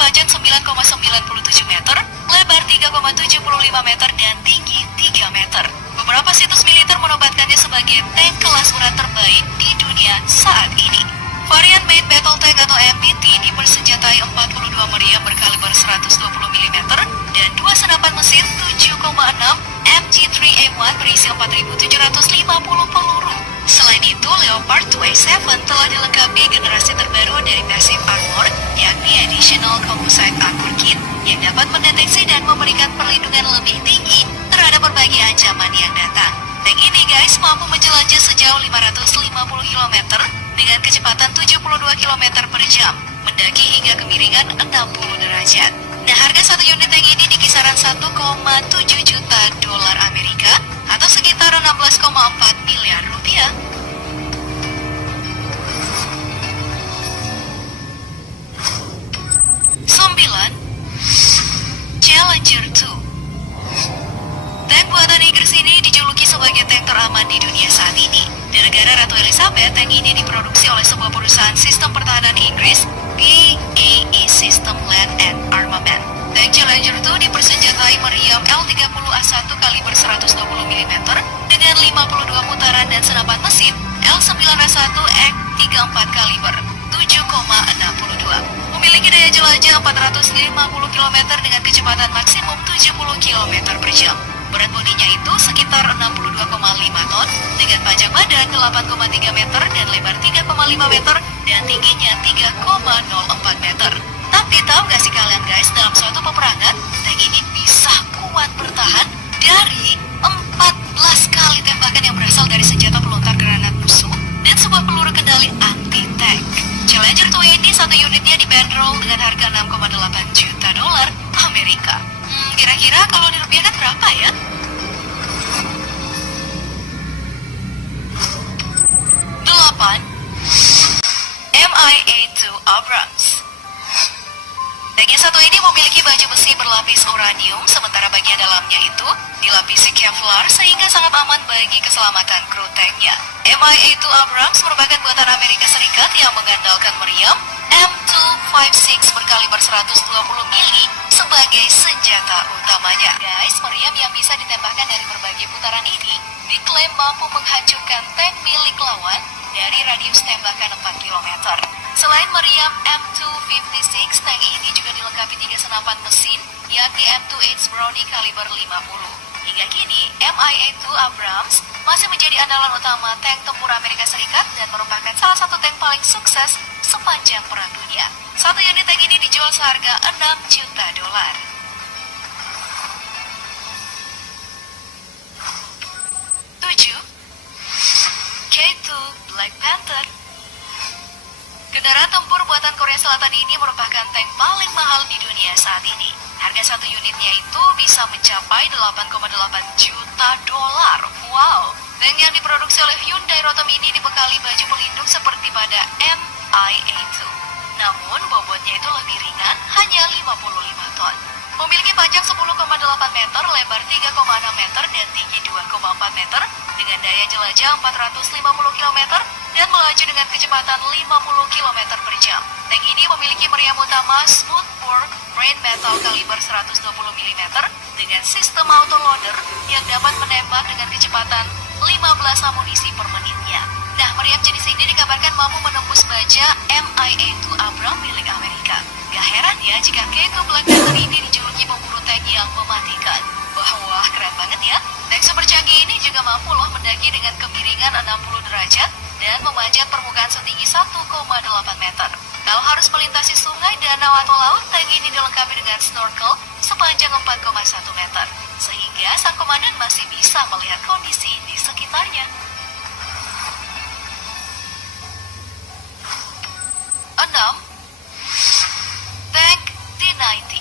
panjang 9,97 meter, lebar 3,75 meter, dan tinggi 3 meter. Beberapa situs militer menobatkannya sebagai tank kelas berat terbaik di dunia saat ini. Varian Main Battle Tank atau MBT dipersenjatai 42 meriam berkaliber 120 mm dan 2 senapan mesin 7,6 MG3A1 berisi 4.750 peluru. Selain itu, Leopard 2A7 telah dilengkapi generasi terbaru dari Passive Armor, yakni Additional Composite Armor Kit, yang dapat mendeteksi dan memberikan perlindungan lebih tinggi terhadap berbagai ancaman yang datang. Tank ini guys mampu menjelajah sejauh 550 km dengan kecepatan 72 km per jam, mendaki hingga kemiringan 60 derajat. Nah, harga satu unit tank ini di kisaran 1,7 juta dolar Amerika atau sekitar 16,4 miliar rupiah. Challenger 2. Tank buatan Inggris ini dijuluki sebagai tank teraman di dunia saat ini. Di negara Ratu Elizabeth, tank ini diproduksi oleh sebuah perusahaan sistem pertahanan Inggris, BAE System Land and Armament. Tank Challenger 2 dipersenjatai meriam L30A1 kaliber 120 mm dengan 52 putaran dan senapan mesin L9A1 Ek34 kaliber 7,62. Memiliki daya jelajah 450 km dengan kecepatan maksimum 70 km per jam. Berat bodinya itu sekitar 62,5 ton dengan panjang badan 8,3 meter dan lebar 3,5 meter dan tingginya 3,04 meter. Tapi tahu gak sih kalian guys, dalam suatu peperangan, tank ini bisa kuat bertahan dari 14 kali tembakan yang berasal dari senjata pelontar granat musuh dan sebuah peluru kendali anti-tank. Challenger 2 ini satu unitnya dibanderol dengan harga 6,8 juta dolar Amerika. Kira-kira kalau dirupiahkan berapa ya? MIA-2 Abrams. Tank yang satu ini memiliki baju besi berlapis uranium, sementara bagian dalamnya itu dilapisi Kevlar sehingga sangat aman bagi keselamatan kru tanknya. MIA-2 Abrams merupakan buatan Amerika Serikat yang mengandalkan meriam M256 berkaliber 120 mili sebagai senjata utamanya. Guys, meriam yang bisa ditembakkan dari berbagai putaran ini diklaim mampu menghancurkan tank milik lawan dari radius tembakan 4 km. Selain meriam M256, tank ini juga dilengkapi 3 senapan mesin, yakni M2H Browning kaliber 50. Hingga kini, MIA-2 Abrams masih menjadi andalan utama tank tempur Amerika Serikat dan merupakan salah satu tank paling sukses sepanjang Perang Dunia. Satu unit tank ini dijual seharga 6 juta dolar. 7. K2 Black Panther. Kendaraan tempur buatan Korea Selatan ini merupakan tank paling mahal di dunia saat ini. Harga satu unitnya itu bisa mencapai 8,8 juta dolar. Wow! Tank yang diproduksi oleh Hyundai Rotem ini dibekali baju pelindung seperti pada MIA-2. Namun, bobotnya itu lebih ringan, hanya 55 ton. Memiliki panjang 10,8 meter, lebar 3,6 meter, dan tinggi 2,4 meter, dengan daya jelajah 450 km, dan melaju dengan kecepatan 50 km per jam. Tank ini memiliki meriam utama Smoothbore Brain Metal kaliber 120 mm dengan sistem autoloader yang dapat menembak dengan kecepatan 15 amunisi per menitnya. Nah, meriam jenis ini dikabarkan mampu menembus baja MIA-2 Abrams milik Amerika. Gak heran ya jika K2 Black Panther ini dijuluki pemburu tank yang mematikan. Wah, keren banget ya. Tank super canggih ini juga mampu loh mendaki dengan kemiringan 60 derajat dan memanjat permukaan setinggi 1,8 meter. Kalau harus melintasi sungai, danau atau laut, tank ini dilengkapi dengan snorkel sepanjang 4,1 meter. Sehingga sang komandan masih bisa melihat kondisi di sekitarnya. 6. Tank T-90.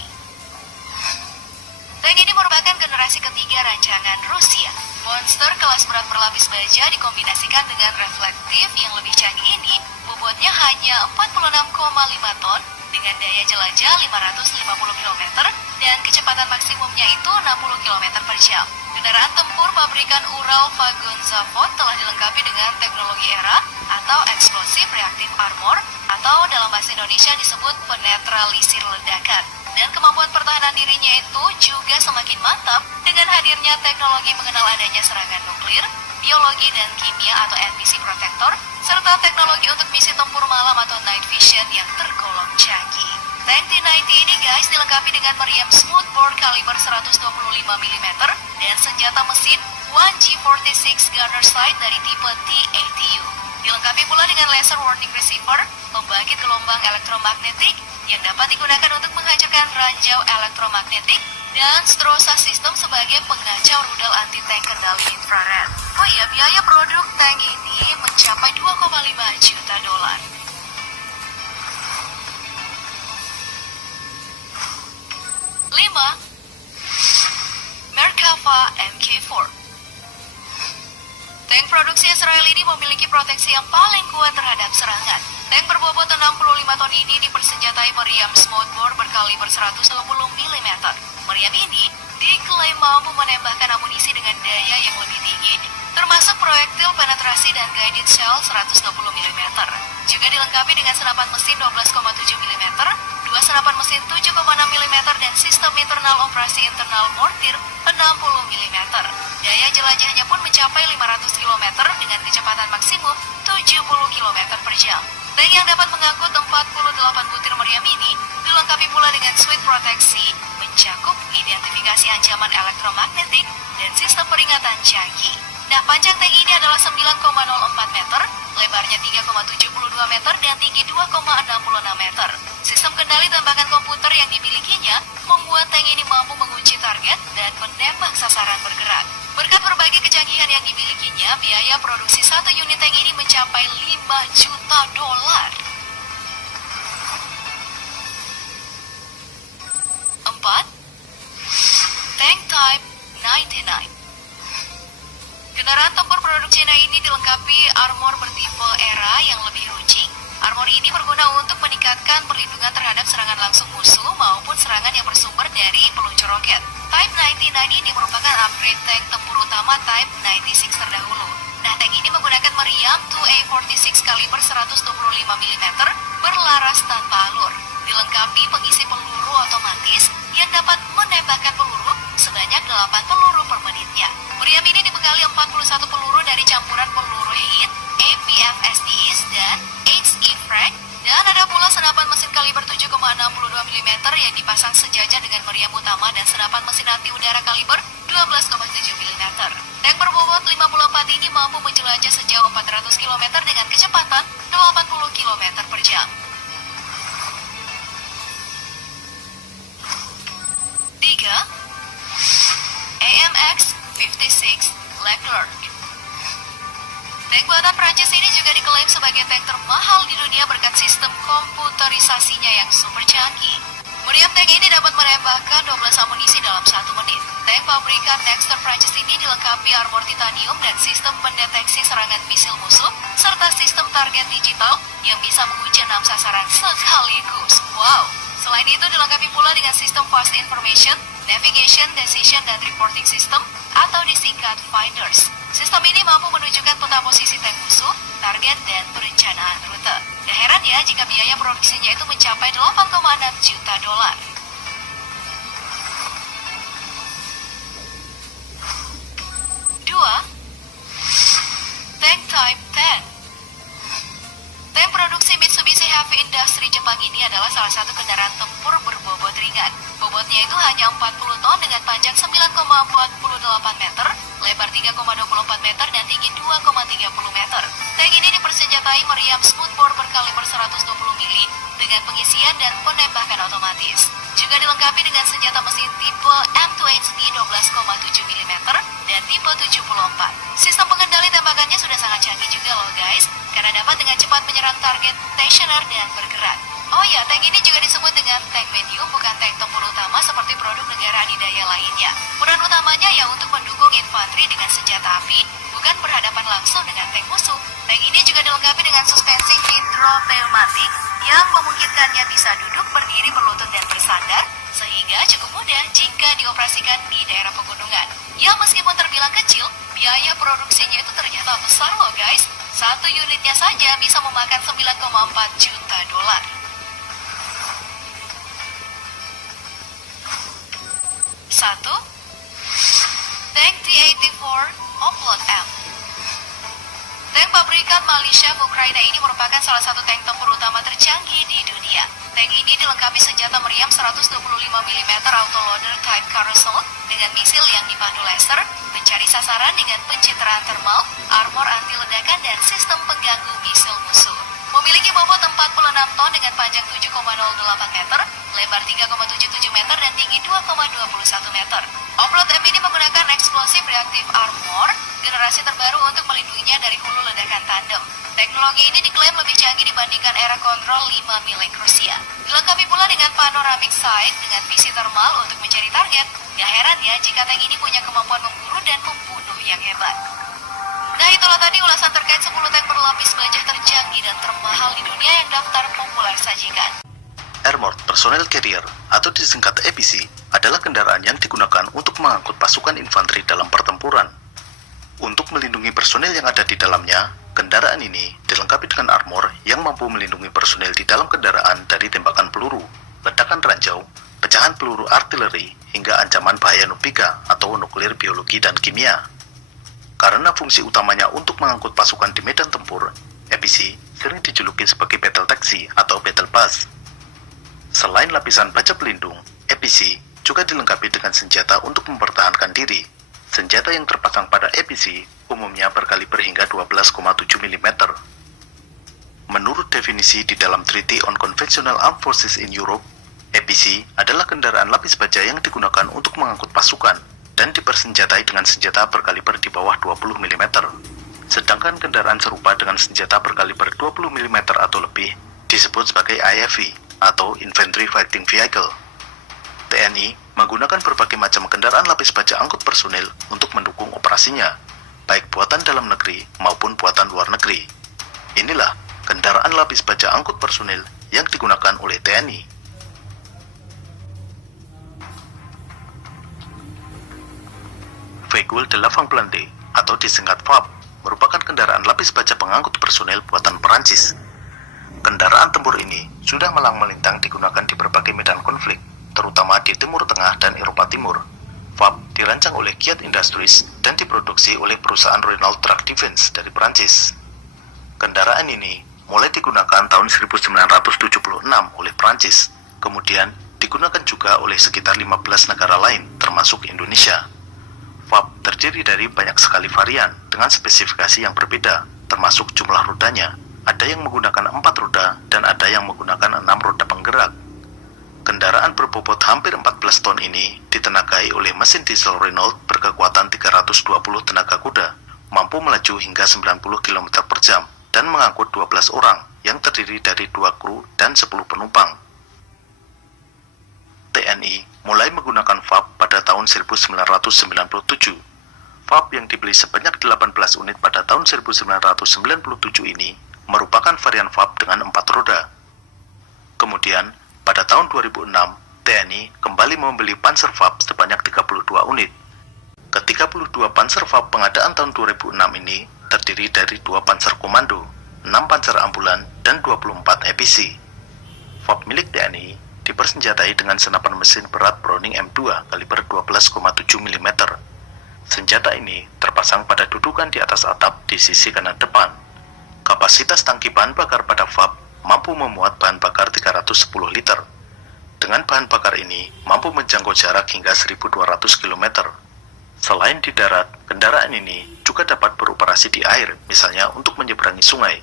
Tank ini merupakan generasi ketiga rancangan Rusia. Monster kelas berat berlapis baja dikombinasikan dengan reflektif yang lebih canggih ini, bobotnya hanya 46,5 ton dengan daya jelajah 550 km dan kecepatan maksimumnya itu 60 km per jam. Kendaraan tempur pabrikan Ural Vagon Zavod telah dilengkapi dengan teknologi ERA atau Explosive Reactive Armor atau dalam bahasa Indonesia disebut penetralisir ledakan. Dan kemampuan pertahanan dirinya itu juga semakin mantap dengan hadirnya teknologi mengenal adanya serangan nuklir, biologi dan kimia atau NPC protector, serta teknologi untuk misi tempur malam atau night vision yang tergolong canggih. Tank T90 ini guys dilengkapi dengan meriam smoothbore kaliber 125 mm dan senjata mesin 1G46 gunner sight dari tipe T-ATU. Dilengkapi pula dengan laser warning receiver, pembangkit gelombang elektromagnetik yang dapat digunakan untuk menghancurkan ranjau elektromagnetik, dan Strosa System sebagai pengacau rudal anti-tank kendali infrared. Oh iya, biaya produk tank ini mencapai 2,5 juta dolar. 5. Merkava Mk4. Tank produksi Israel ini memiliki proteksi yang paling kuat terhadap serangan. Tank berbobot 65 ton ini dipersenjatai meriam smoothbore berkaliber 120 mm. Meriam ini diklaim mampu menembakkan amunisi dengan daya yang lebih tinggi, termasuk proyektil penetrasi dan guided shell 120 mm. Juga dilengkapi dengan senapan mesin 12,7 mm, dua senapan mesin 7,6 mm, dan sistem internal operasi internal mortir 60 mm. Daya jelajahnya pun mencapai 500 km dengan kecepatan maksimum 70 km per jam. Tank yang dapat mengangkut 48 butir meriam ini dilengkapi pula dengan suite proteksi, mencakup identifikasi ancaman elektromagnetik dan sistem peringatan canggih. Nah, panjang tank ini adalah 9,04 meter, lebarnya 3,72 meter, dan tinggi 2,66 meter. Sistem kendali tembakan komputer yang dimilikinya membuat tank ini mampu mengunci target dan menembak sasaran bergerak. Berkat berbagai kecanggihan yang dimilikinya, biaya produksi satu unit tank ini mencapai 5 juta dolar. 4. Tank Type 99. Kendaraan tempur produk Cina ini dilengkapi armor bertipe era yang lebih runcing. Armor ini berguna untuk meningkatkan perlindungan terhadap serangan langsung musuh maupun serangan yang bersumber dari peluncur roket. Type 99 ini merupakan upgrade tank tempur utama Type 96 terdahulu. Nah, tank ini menggunakan meriam 2A46 kaliber 125 mm berlaras tanpa alur. Dilengkapi pengisi peluru otomatis yang dapat menembakkan peluru sebanyak 8 peluru per menitnya. Meriam ini dibekali 41 peluru dari campuran peluru HIT, APFSDs, dan HE frag, dan ada pula senapan mesin kaliber 7,62 mm yang dipasang sejajar dengan meriam utama dan senapan mesin anti udara kaliber 12,7 mm. Tank berbobot 54 ini mampu menjelajah sejauh 400 km dengan kecepatan 80 km per jam. 3. AMX-56 Leclerc. Tank buatan Prancis ini juga diklaim sebagai tank termahal di dunia berkat sistem komputerisasinya yang super canggih. Meriam tank ini dapat menembakkan 12 amunisi dalam 1 menit. Tank pabrikan Nexter Prancis ini dilengkapi armor titanium dan sistem pendeteksi serangan misil musuh, serta sistem target digital yang bisa mengunci 6 sasaran sekaligus. Wow! Selain itu dilengkapi pula dengan sistem fast information, navigation, decision, dan reporting system atau disingkat finders. Sistem ini mampu menunjukkan peta posisi tank musuh, target, dan perencanaan rute. Gak heran ya jika biaya produksinya itu mencapai 8,6 juta dolar. 2. Tank Type 10. Tank produksi Mitsubishi Heavy Industry Jepang ini adalah salah satu kendaraan tempur berbobot ringan. Bobotnya itu hanya 40 ton dengan panjang 9,48 meter, lebar 3,24 meter, dan tinggi 2,30 meter. Tank ini dipersenjatai meriam smoothbore berkaliber 120 mili dengan pengisian dan penembakan otomatis. Juga dilengkapi dengan senjata mesin tipe M2HD 12,7 mm dan tipe 74. Sistem pengendali tembakannya sudah sangat canggih juga loh guys, karena dapat dengan cepat menyerang target stasioner dan bergerak. Oh ya, tank ini juga disebut dengan tank medium, bukan tank tempur utama seperti produk negara adidaya lainnya. Peran utamanya ya untuk mendukung infanteri dengan senjata api, bukan berhadapan langsung dengan tank musuh. Tank ini juga dilengkapi dengan suspensi hidropneumatik yang memungkinkannya bisa duduk, berdiri, berlutut, dan bersandar, sehingga cukup mudah jika dioperasikan di daerah pegunungan. Ya, meskipun terbilang kecil, biaya produksinya itu ternyata besar loh guys. Satu unitnya saja bisa memakan 9,4 juta dolar. Satu, tank T-84 Oplot M. Tank pabrikan Malaysia Ukraina ini merupakan salah satu tank tempur utama tercanggih di dunia. Tank ini dilengkapi senjata meriam 125 mm autoloader type carousel dengan misil yang dipandu laser, mencari sasaran dengan pencitraan thermal, armor anti ledakan dan sistem pengganggu misil musuh. Memiliki bobot 46 ton dengan panjang 7,08 meter, lebar 3,77 meter dan tinggi 2,21 meter. Oplot M ini menggunakan eksplosif reaktif armor, generasi terbaru untuk melindunginya dari hulu ledakan tandem. Teknologi ini diklaim lebih canggih dibandingkan era kontrol 5 milik Rusia. Dilengkapi pula dengan panoramic sight dengan visi thermal untuk mencari target. Gak heran ya jika tank ini punya kemampuan memburu dan membunuh yang hebat. Nah itulah tadi ulasan terkait 10 tank berlapis baja tercanggih dan termahal di dunia yang daftar populer sajikan. Armored Personnel Carrier atau disingkat APC adalah kendaraan yang digunakan untuk mengangkut pasukan infanteri dalam pertempuran. Untuk melindungi personel yang ada di dalamnya, kendaraan ini dilengkapi dengan armor yang mampu melindungi personel di dalam kendaraan dari tembakan peluru, ledakan ranjau, pecahan peluru artileri, hingga ancaman bahaya nuklir atau nuklir biologi dan kimia. Karena fungsi utamanya untuk mengangkut pasukan di medan tempur, APC sering dijuluki sebagai battle taxi atau battle bus. Selain lapisan baja pelindung, APC juga dilengkapi dengan senjata untuk mempertahankan diri. Senjata yang terpasang pada APC umumnya berkaliber hingga 12,7 mm. Menurut definisi di dalam Treaty on Conventional Armed Forces in Europe, APC adalah kendaraan lapis baja yang digunakan untuk mengangkut pasukan dan dipersenjatai dengan senjata berkaliber di bawah 20 mm. Sedangkan kendaraan serupa dengan senjata berkaliber 20 mm atau lebih disebut sebagai IFV atau Infantry Fighting Vehicle. TNI menggunakan berbagai macam kendaraan lapis baja angkut personil untuk mendukung operasinya, baik buatan dalam negeri maupun buatan luar negeri. Inilah kendaraan lapis baja angkut personil yang digunakan oleh TNI. Véhicule de l'Avant-Blindé atau disingkat VAB merupakan kendaraan lapis baja pengangkut personil buatan Perancis. Kendaraan tempur ini sudah malang melintang digunakan di berbagai medan konflik, terutama di Timur Tengah dan Eropa Timur. VAB dirancang oleh Kiat Industries dan diproduksi oleh perusahaan Renault Truck Defense dari Prancis. Kendaraan ini mulai digunakan tahun 1976 oleh Prancis, kemudian digunakan juga oleh sekitar 15 negara lain, termasuk Indonesia. VAB terdiri dari banyak sekali varian dengan spesifikasi yang berbeda, termasuk jumlah rodanya. Ada yang menggunakan 4 roda dan ada yang menggunakan 6 roda penggerak. Kendaraan berbobot hampir 14 ton ini ditenagai oleh mesin diesel Renault berkekuatan 320 tenaga kuda, mampu melaju hingga 90 km per jam, dan mengangkut 12 orang yang terdiri dari 2 kru dan 10 penumpang. TNI mulai menggunakan VAB pada tahun 1997. VAB yang dibeli sebanyak 18 unit pada tahun 1997 ini merupakan varian VAB dengan 4 roda. Kemudian, pada tahun 2006, TNI kembali membeli Panzer VAB sebanyak 32 unit. Ke-32 Panzer VAB pengadaan tahun 2006 ini terdiri dari 2 Panzer Komando, 6 Panzer Ambulan, dan 24 APC. VAB milik TNI dipersenjatai dengan senapan mesin berat Browning M2 kaliber 12,7 mm. Senjata ini terpasang pada dudukan di atas atap di sisi kanan depan. Kapasitas tangki bahan bakar pada VAB mampu memuat bahan bakar 310 liter. Dengan bahan bakar ini mampu menjangkau jarak hingga 1.200 km. Selain di darat, kendaraan ini juga dapat beroperasi di air, misalnya untuk menyeberangi sungai.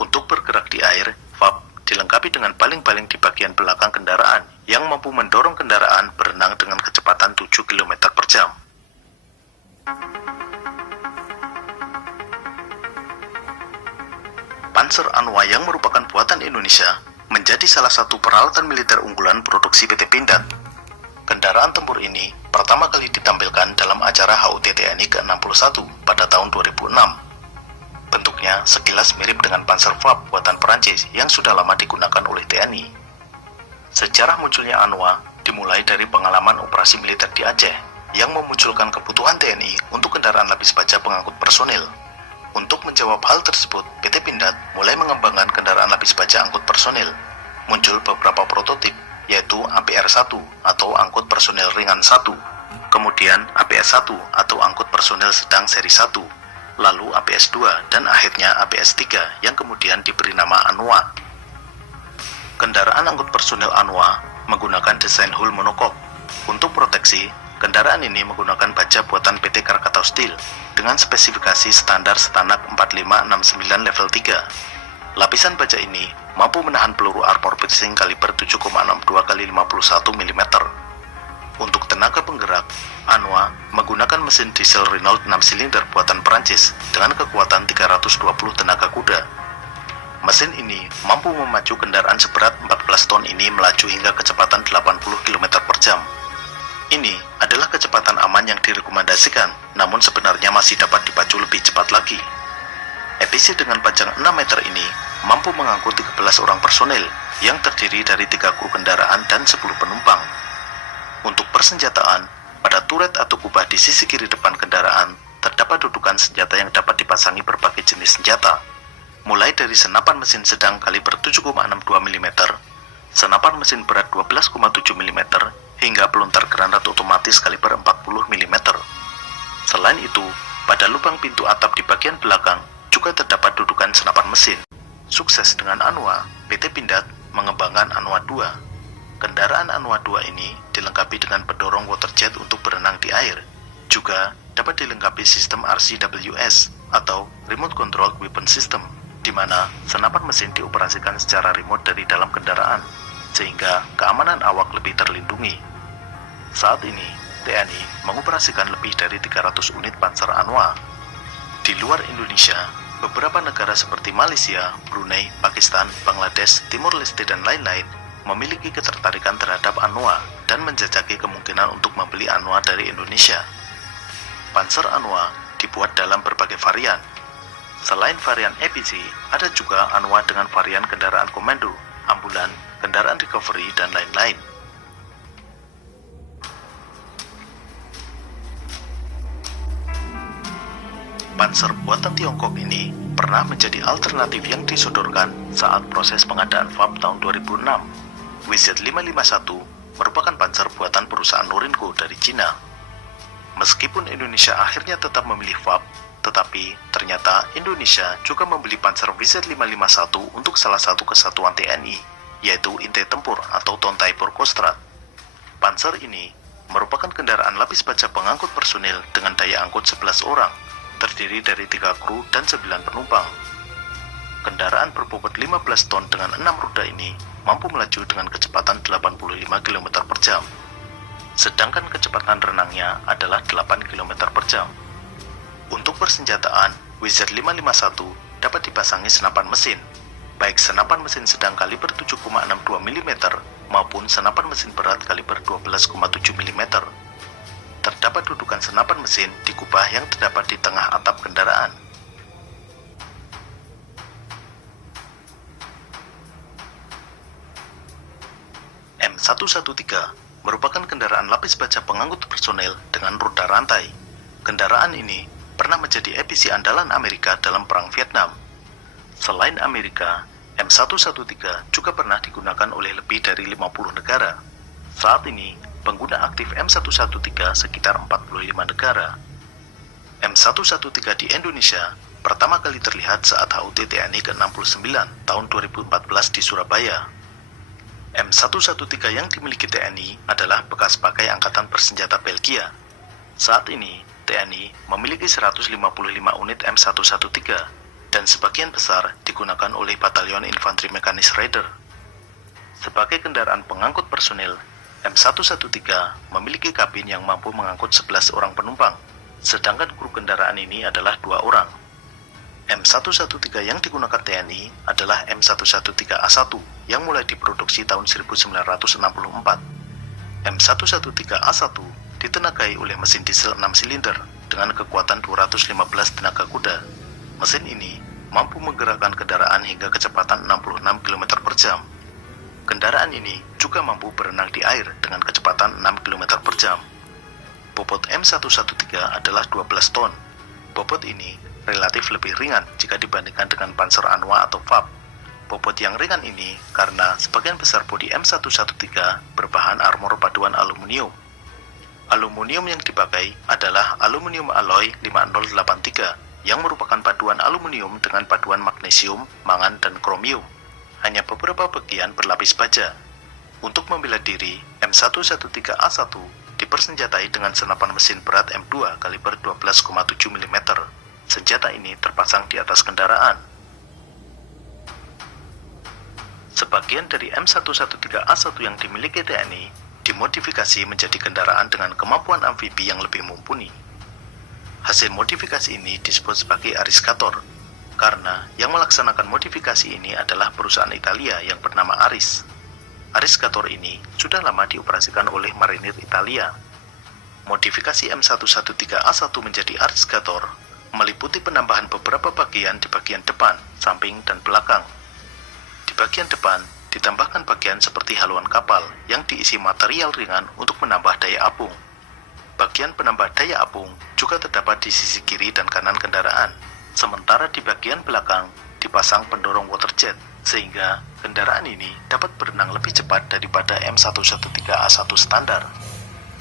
Untuk bergerak di air, VAB dilengkapi dengan baling-baling di bagian belakang kendaraan yang mampu mendorong kendaraan berenang dengan kecepatan 7 km per jam. Panzer Anwa yang merupakan buatan Indonesia menjadi salah satu peralatan militer unggulan produksi PT Pindad. Kendaraan tempur ini pertama kali ditampilkan dalam acara HUT TNI ke-61 pada tahun 2006. Bentuknya sekilas mirip dengan Panzer VAB buatan Perancis yang sudah lama digunakan oleh TNI. Sejarah munculnya Anwa dimulai dari pengalaman operasi militer di Aceh yang memunculkan kebutuhan TNI untuk kendaraan lapis baja pengangkut personil. Untuk menjawab hal tersebut, PT Pindad mulai mengembangkan kendaraan lapis baja angkut personil. Muncul beberapa prototip, yaitu APR-1 atau angkut personil ringan 1, kemudian APS-1 atau angkut personil sedang seri 1, lalu APS-2, dan akhirnya APS-3 yang kemudian diberi nama Anoa. Kendaraan angkut personil Anoa menggunakan desain hull monokok. Untuk proteksi, kendaraan ini menggunakan baja buatan PT Krakatau Steel dengan spesifikasi standar Stanak 4569 level 3. Lapisan baja ini mampu menahan peluru armor piercing kaliber 7,62 x 51 mm. Untuk tenaga penggerak, Anoa menggunakan mesin diesel Renault 6 silinder buatan Perancis dengan kekuatan 320 tenaga kuda. Mesin ini mampu memacu kendaraan seberat 14 ton ini melaju hingga kecepatan 80 km per jam. Ini adalah kecepatan aman yang direkomendasikan, namun sebenarnya masih dapat dipacu lebih cepat lagi. EPC dengan panjang 6 meter ini mampu mengangkut 13 orang personel yang terdiri dari 3 kru kendaraan dan 10 penumpang. Untuk persenjataan, pada turret atau kubah di sisi kiri depan kendaraan terdapat dudukan senjata yang dapat dipasangi berbagai jenis senjata, mulai dari senapan mesin sedang kaliber 7,62 mm, senapan mesin berat 12,7 mm, hingga pelontar granat otomatis kaliber 40 mm. Selain itu, pada lubang pintu atap di bagian belakang juga terdapat dudukan senapan mesin. Sukses dengan Anoa, PT Pindad mengembangkan Anoa 2. Kendaraan Anoa 2 ini dilengkapi dengan pendorong waterjet untuk berenang di air. Juga dapat dilengkapi sistem RCWS atau Remote Control Weapon System, di mana senapan mesin dioperasikan secara remote dari dalam kendaraan, sehingga keamanan awak lebih terlindungi. Saat ini, TNI mengoperasikan lebih dari 300 unit Panzer Anoa. Di luar Indonesia, beberapa negara seperti Malaysia, Brunei, Pakistan, Bangladesh, Timur Leste, dan lain-lain memiliki ketertarikan terhadap Anoa dan menjajaki kemungkinan untuk membeli Anoa dari Indonesia. Panzer Anoa dibuat dalam berbagai varian. Selain varian EPC, ada juga Anoa dengan varian kendaraan komando, ambulan, kendaraan recovery, dan lain-lain. Panzer buatan Tiongkok ini pernah menjadi alternatif yang disodorkan saat proses pengadaan FAB tahun 2006. WZ551 merupakan panzer buatan perusahaan Norinco dari Cina. Meskipun Indonesia akhirnya tetap memilih FAB, tetapi ternyata Indonesia juga membeli panzer WZ551 untuk salah satu kesatuan TNI, yaitu Intai Tempur atau Tontai Porkostrat. Panzer ini merupakan kendaraan lapis baja pengangkut personil dengan daya angkut 11 orang, terdiri dari 3 kru dan 9 penumpang. Kendaraan berbobot 15 ton dengan 6 roda ini mampu melaju dengan kecepatan 85 km per jam. Sedangkan kecepatan renangnya adalah 8 km per jam. Untuk persenjataan, WZ551 dapat dipasangi senapan mesin, baik senapan mesin sedang kaliber 7,62 mm maupun senapan mesin berat kaliber 12,7 mm. Terdapat dudukan senapan mesin di kubah yang terdapat di tengah atap kendaraan. M113 merupakan kendaraan lapis baja pengangkut personel dengan roda rantai. Kendaraan ini pernah menjadi EPC andalan Amerika dalam Perang Vietnam. Selain Amerika, M113 juga pernah digunakan oleh lebih dari 50 negara. Saat ini, pengguna aktif M113 sekitar 45 negara. M113 di Indonesia pertama kali terlihat saat HUT TNI ke-69 tahun 2014 di Surabaya. M113 yang dimiliki TNI adalah bekas pakai angkatan bersenjata Belgia. Saat ini, TNI memiliki 155 unit M113 dan sebagian besar digunakan oleh Batalion Infanteri Mekanis Raider. Sebagai kendaraan pengangkut personil, M113 memiliki kabin yang mampu mengangkut 11 orang penumpang, sedangkan kru kendaraan ini adalah 2 orang. M113 yang digunakan TNI adalah M113A1 yang mulai diproduksi tahun 1964. M113A1 ditenagai oleh mesin diesel 6 silinder dengan kekuatan 215 tenaga kuda. Mesin ini mampu menggerakkan kendaraan hingga kecepatan 66 km per jam. Kendaraan ini juga mampu berenang di air dengan kecepatan 6 km per jam. Bobot M113 adalah 12 ton. Bobot ini relatif lebih ringan jika dibandingkan dengan Panzer Anwa atau FAB. Bobot yang ringan ini karena sebagian besar bodi M113 berbahan armor paduan aluminium. Aluminium yang dipakai adalah aluminium alloy 5083 yang merupakan paduan aluminium dengan paduan magnesium, mangan, dan kromium. Hanya beberapa bagian berlapis baja. Untuk membela diri, M113A1 dipersenjatai dengan senapan mesin berat M2 kaliber 12,7 mm. Senjata ini terpasang di atas kendaraan. Sebagian dari M113A1 yang dimiliki TNI dimodifikasi menjadi kendaraan dengan kemampuan amfibi yang lebih mumpuni. Hasil modifikasi ini disebut sebagai Ariscator, karena yang melaksanakan modifikasi ini adalah perusahaan Italia yang bernama Aris. Ariscator ini sudah lama dioperasikan oleh marinir Italia. Modifikasi M113A1 menjadi Ariscator meliputi penambahan beberapa bagian di bagian depan, samping, dan belakang. Di bagian depan, ditambahkan bagian seperti haluan kapal yang diisi material ringan untuk menambah daya apung. Bagian penambah daya apung juga terdapat di sisi kiri dan kanan kendaraan, sementara di bagian belakang dipasang pendorong waterjet, sehingga kendaraan ini dapat berenang lebih cepat daripada M113A1 standar.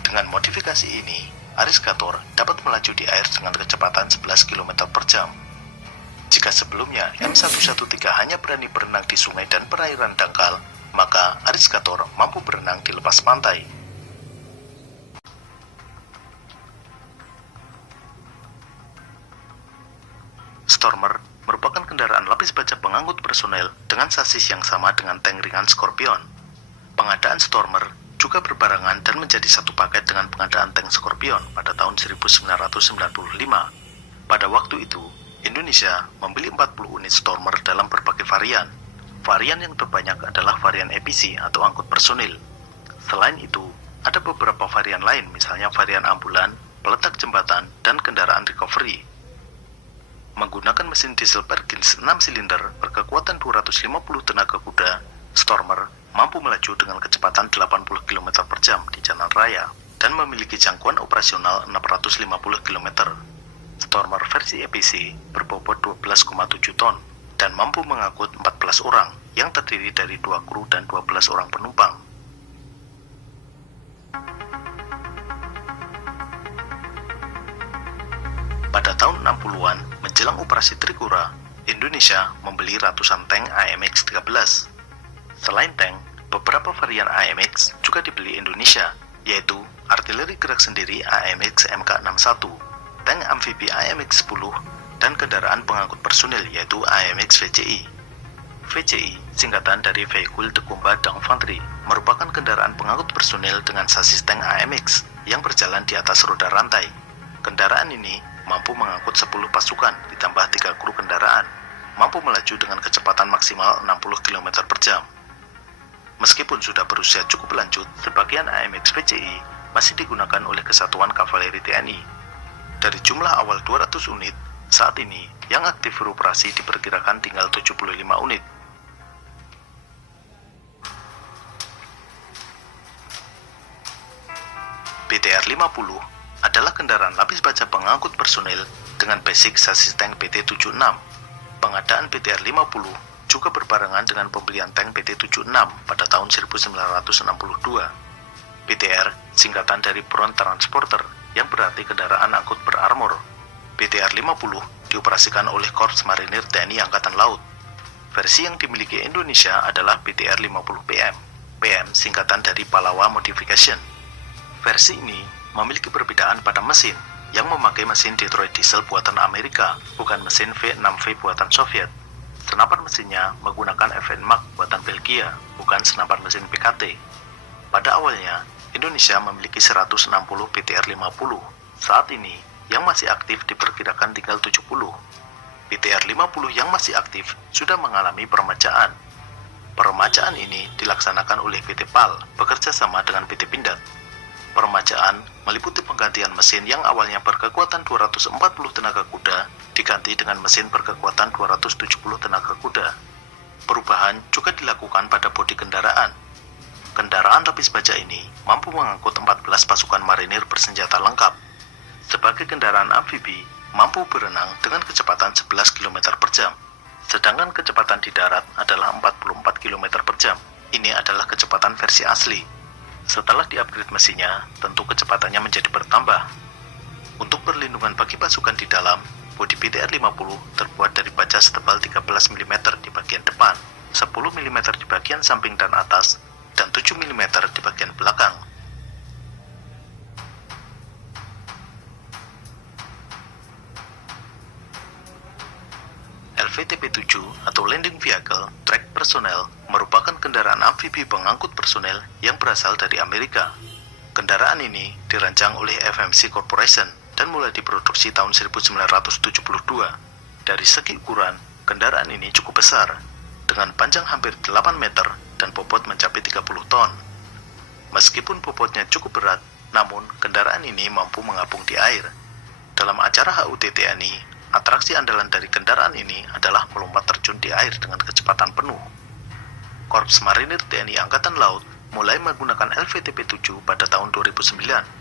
Dengan modifikasi ini, Ariscator dapat melaju di air dengan kecepatan 11 km per jam. Jika sebelumnya M113 hanya berani berenang di sungai dan perairan dangkal, maka Ariscator mampu berenang di lepas pantai. Stormer merupakan kendaraan lapis baja pengangkut personel dengan sasis yang sama dengan tank ringan Scorpion. Pengadaan Stormer juga berbarengan dan menjadi satu paket dengan pengadaan tank Scorpion pada tahun 1995. Pada waktu itu, Indonesia membeli 40 unit Stormer dalam berbagai varian. Varian yang terbanyak adalah varian EPC atau angkut personil. Selain itu, ada beberapa varian lain, misalnya varian ambulan, peletak jembatan, dan kendaraan recovery. Menggunakan mesin diesel Perkins 6 silinder berkekuatan 250 tenaga kuda, Stormer mampu melaju dengan kecepatan 80 km per jam di jalan raya dan memiliki jangkauan operasional 650 km. Stormer versi EPC berbobot 12,7 ton dan mampu mengangkut 14 orang yang terdiri dari 2 kru dan 12 orang penumpang. Pada tahun 60-an, menjelang operasi Trikora, Indonesia membeli ratusan tank AMX-13. Selain tank, beberapa varian AMX juga dibeli Indonesia, yaitu artileri gerak sendiri AMX MK61, tank amfibi AMX-10, dan kendaraan pengangkut personil yaitu AMX VCI. VCI, singkatan dari Vehicle de Combat d'Infanterie, merupakan kendaraan pengangkut personil dengan sasis tank AMX yang berjalan di atas roda rantai. Kendaraan ini mampu mengangkut 10 pasukan ditambah 3 kru kendaraan, mampu melaju dengan kecepatan maksimal 60 km per jam. Meskipun sudah berusia cukup lanjut, sebagian AMX VCI masih digunakan oleh Kesatuan Kavaleri TNI. Dari jumlah awal 200 unit, saat ini yang aktif beroperasi diperkirakan tinggal 75 unit. BTR-50 adalah kendaraan lapis baja pengangkut personil dengan basic sasis tank PT-76. Pengadaan BTR-50 juga berbarengan dengan pembelian tank PT-76 pada tahun 1962. BTR singkatan dari Brown Transporter yang berarti kendaraan angkut berarmor. BTR-50 dioperasikan oleh Korps Marinir TNI Angkatan Laut. Versi yang dimiliki Indonesia adalah BTR-50PM. PM singkatan dari Palawa Modification. Versi ini memiliki perbedaan pada mesin, yang memakai mesin Detroit diesel buatan Amerika, bukan mesin V6V buatan Soviet. Senapan mesinnya menggunakan FN Mag buatan Belgia, bukan senapan mesin PKT. Pada awalnya, Indonesia memiliki 160 BTR-50. Saat ini, yang masih aktif diperkirakan tinggal 70. BTR-50 yang masih aktif sudah mengalami peremajaan. Peremajaan ini dilaksanakan oleh PT PAL bekerja sama dengan PT Pindad. Peremajaan meliputi penggantian mesin yang awalnya berkekuatan 240 tenaga kuda diganti dengan mesin berkekuatan 270 tenaga kuda. Perubahan juga dilakukan pada bodi kendaraan. Kendaraan lapis baja ini mampu mengangkut 14 pasukan marinir bersenjata lengkap. Sebagai kendaraan amfibi, mampu berenang dengan kecepatan 11 km per jam. Sedangkan kecepatan di darat adalah 44 km per jam. Ini adalah kecepatan versi asli. Setelah di-upgrade mesinnya, tentu kecepatannya menjadi bertambah. Untuk perlindungan bagi pasukan di dalam, bodi PTR-50 terbuat dari baja setebal 13 mm di bagian depan, 10 mm di bagian samping dan atas, dan 7 mm di bagian belakang. LVTP-7 atau Landing Vehicle Track Personnel merupakan kendaraan amfibi pengangkut personel yang berasal dari Amerika. Kendaraan ini dirancang oleh FMC Corporation dan mulai diproduksi tahun 1972. Dari segi ukuran, kendaraan ini cukup besar, dengan panjang hampir 8 meter dan bobot mencapai 30 ton. Meskipun bobotnya cukup berat, namun kendaraan ini mampu mengapung di air. Dalam acara HUT TNI, atraksi andalan dari kendaraan ini adalah melompat terjun di air dengan kecepatan penuh. Korps Marinir TNI Angkatan Laut mulai menggunakan LVTP-7 pada tahun 2009.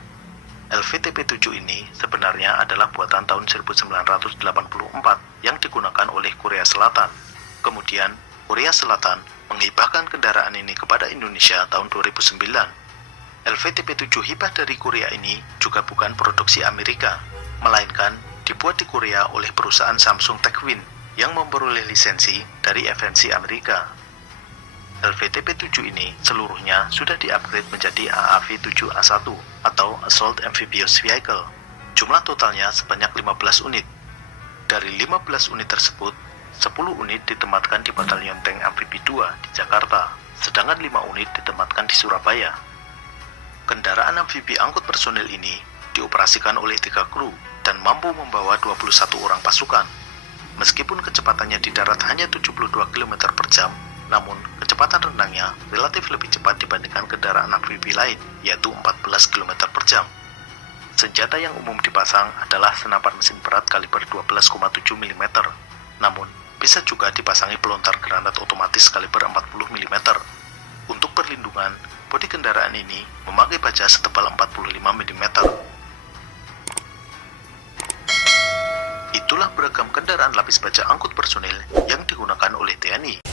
LVTP-7 ini sebenarnya adalah buatan tahun 1984 yang digunakan oleh Korea Selatan. Kemudian, Korea Selatan menghibahkan kendaraan ini kepada Indonesia tahun 2009. LVTP-7 hibah dari Korea ini juga bukan produksi Amerika, melainkan dibuat di Korea oleh perusahaan Samsung Techwin yang memperoleh lisensi dari FMC Amerika. LVTP-7 ini seluruhnya sudah di-upgrade menjadi AAV-7A1 atau Assault Amphibious Vehicle. Jumlah totalnya sebanyak 15 unit. Dari 15 unit tersebut, 10 unit ditempatkan di Batalion Tank Amfibi 2 di Jakarta, sedangkan 5 unit ditempatkan di Surabaya. Kendaraan amfibi angkut personel ini dioperasikan oleh 3 kru dan mampu membawa 21 orang pasukan. Meskipun kecepatannya di darat hanya 72 km per jam, namun kecepatan renangnya relatif lebih cepat dibandingkan kendaraan amfibi lain, yaitu 14 km per jam. Senjata yang umum dipasang adalah senapan mesin berat kaliber 12,7 mm, namun bisa juga dipasangi pelontar granat otomatis kaliber 40 mm. Untuk perlindungan, bodi kendaraan ini memakai baja setebal 45 mm. Itulah beragam kendaraan lapis baja angkut personil yang digunakan oleh TNI.